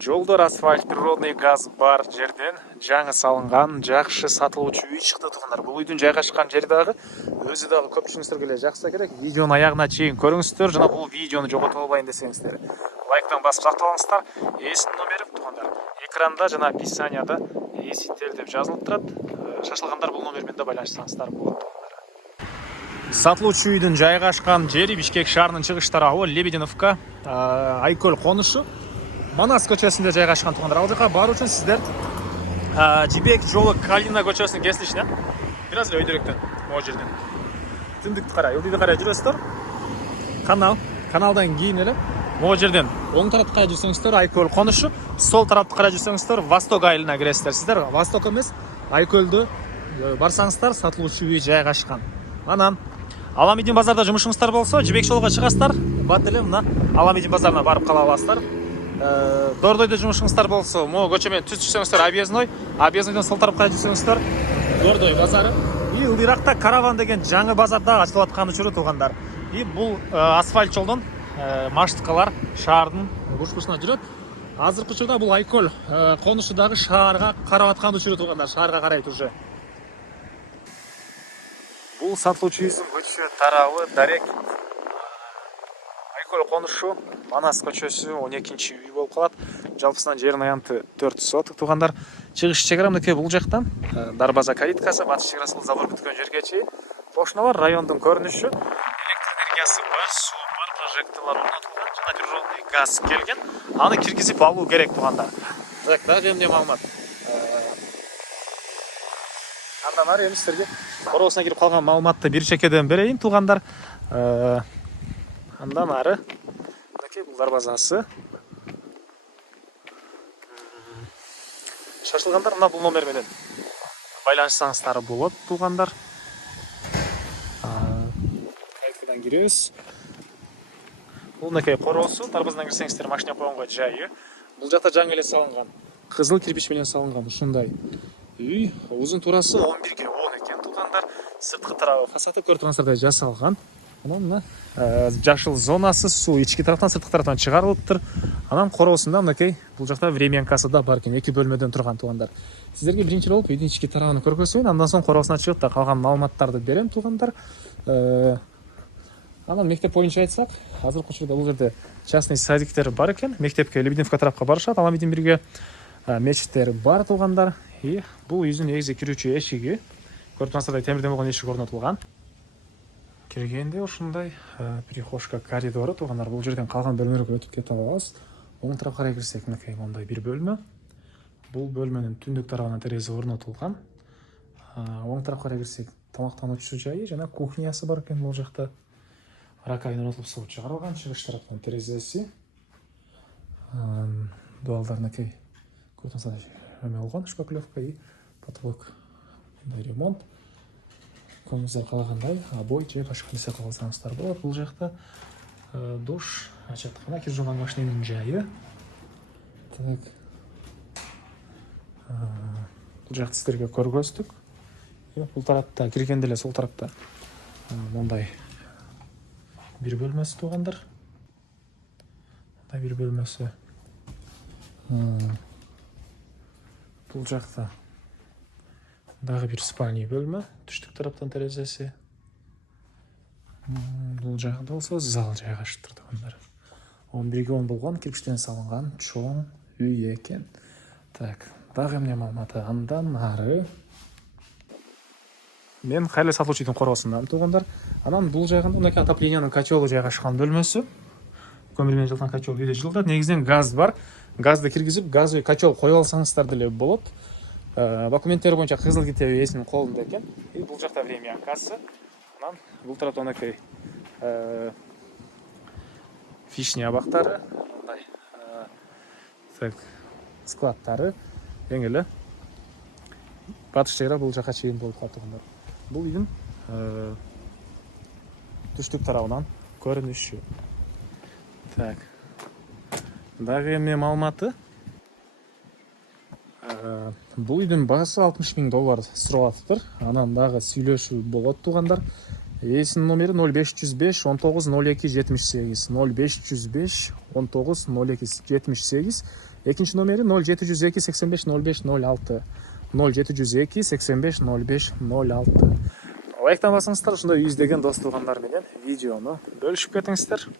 Жолдор асфальт, природный газ бар жерден жаңы салынган жакшы сатылуучу үй чыкты туугандар. Бул үйдүн жайгашкан жери дагы өзү дагы көпчүлүгүңүзгө эле жакса керек. Видеону аягына чейин көрүңүздөр жана бул видеону жогото албайын десеңиздер лайктан басып сактап алыңыздар. Эсин номери туугандар экранда жана описанияда эсител деп жазылып турат. Шашылгандар бул номер менен да байланышсаңыздар болот. Сатылуучу үйдүн жайгашкан жери Бишкек шаарынын чыгыш тарабы Лебединовка, Айкөл конушу. Манас көчөсүндө жайгашкан туугандар. Ал жака баруу үчүн сиздер Жибек жолу Калина көчөсүнүн кесилишинен бир аз эле өйдөрөктөн могу жерден түндүктү карай, ылдыйды карай жүрөсүздөр. Каналдан кийин эле могу жерден оң тарапты карай жүрсөңүздөр Айкөл конушу, сол тарапты карай жүрсөңүздөр Восток айылына киресиздер. Сиздер Восток эмес, Айкөлдө барсаңыздар сатылуучу үй жайгашкан. Анан Аламидин базарда жумушуңуздар болсо, Жибек жолуга чыгасыздар, бат эле мына Аламидин базарына барып кала аласыздар. Дордойдо жумушуңуздар болсо, могу көчө менен түз жүрсөңүздөр Объездойдон сол тарапка жүрсөңүздөр Дордой базары. И ылдыйракта Караван деген жаңы базар дагы ачылып атканы учуру туугандар. И бул асфальт жолдон машинкалар шаардын буш-бушуна жүрөт. Азыркы учурда бул Айкөл конушу дагы шаарга карап аткан учуру туугандар, шаарга карайт уже. Бул сатылуучу үйдүн көчө тарабы Дарек. Айкөл конушу Манас көчөсү 12-чи үй болуп калат. Жалпысынан жерин аянты 4 соток туугандар. Чыгыш чегара мынакей бул жактан Дарбаза калиткасы, батыш чегарасы забор бүткөн жерге чейин. Кошуналар райондун көрүнүшү, электр энергиясы бар, суу бар, прожекторлор орнотулган жана природный газ келген. Аны киргизип алуу керек туугандар. Так, дагы эмне маалымат? Андан ары эми сиздерге короосуна кирип калган маалыматты бир чекеден берейин туугандар. Андан ары мынакей бул дарбазасы. Шашылгандар мына бул номер менен байланышсаңыздар болот туугандар. Кайфыдан киребиз. Бул мынакей короосу, дарбазадан кирсеңиздер машина койгонго жайы. Бул жакта жаңы эле салынган, кызыл кирпич менен салынган ушундай үй. Узун туурасы 11-ге 10 экен туугандар. Сырткы тарабы фасады көрүп тургансыздардай жасалган. Анан мына жашыл зонасы суу ички тараптан сырткы тараптан чыгарылыптыр. Анан короосунда мынакей бул жакта времянкасы да бар экен, 2 бөлмөдөн турган туугандар. Сиздерге биринчи болуп үйдүн ички тарабын көргөзөйүн, андан соң короосуна чыгып да калган маалыматтарды берем туугандар. Анан мектеп боюнча айтсак, азыркы учурда бул жерде частный садиктер бар экен. Мектепке Лебединовка тарапка барышат, Аламидин бирге мечиттер бар туугандар. И бул үйдүн негизи кирүүчү эшиги. Көрүп тургансыздардай темирден болгон эшик орнотулган. Киргенде ушундай прихожка коридору туугандар. Бул жерден калган бөлмөлөргө өтүп кете алабыз. Оң тарапка карай кирсек, мынакей мондай бир бөлмө. Бул бөлмөнүн түндүк тарабына терезе орнотулган. Оң тарапка карай кирсек, тамактануучу жайы жана кухнясы бар экен бул жакта. Ракайын орнотулуп суу чыгарылган, чыгыш тараптан терезеси. Дуалдар мынакей көрүп тургансыздардай эме болгон, шпаклевка и потолок. Мындай ремонт. Көңүлүңүздөр каалагандай обой же башка нерсе кылсаңыздар болот. Бул жакта душ, ачаткана, кир жууган машиненин жайы. Так. Бул жакты сиздерге көргөздүк. Бул тарапта киргенде эле сол тарапта мындай бир бөлмөсү туугандар. Мындай бир бөлмөсү. Бул жакта дагы бир спальный бөлмө, түштүк тараптан терезеси. Бул жагында болсо зал жайгашыптыр туугандар. 11-ге 10 болгон, кирпичтен салынган чоң үй экен. Так, дагы эмне маалыматы? Андан ары мен кайра сатылуучу үйдүн короосундан туугандар. Анан бул жагында мынакей отоплениянын котелу жайгашкан бөлмөсү. Көмүр менен жылдан котел үйдө жылдат. Негизинен газ бар. Газды киргизип, газовый котел коюп алсаңыздар деле болот. Документтер боюнча кызыл китеби эсинин колунда экен. И бул жакта времянкасы. Анан бул тарапта мынакей фишня абактары, мындай так складтары эң эле батыш чегара бул жака чейин болуп калат туугандар. Бул үйдүн түштүк тарабынан көрүнүшү. Так. Дагы эмне маалыматы? Бул үйдүн баасы $60,000 суралатыптыр. Анан дагы сүйлөшүү болот туугандар. Эсинин номери 0505 19 02 78 0505 19 02 78. Экинчи номери 0702 85 05 06. 0702 85 05 06. Лайктан басыңыздар, ушундай жүздөгөн дос туугандар менен видеону бөлүшүп кетиңиздер.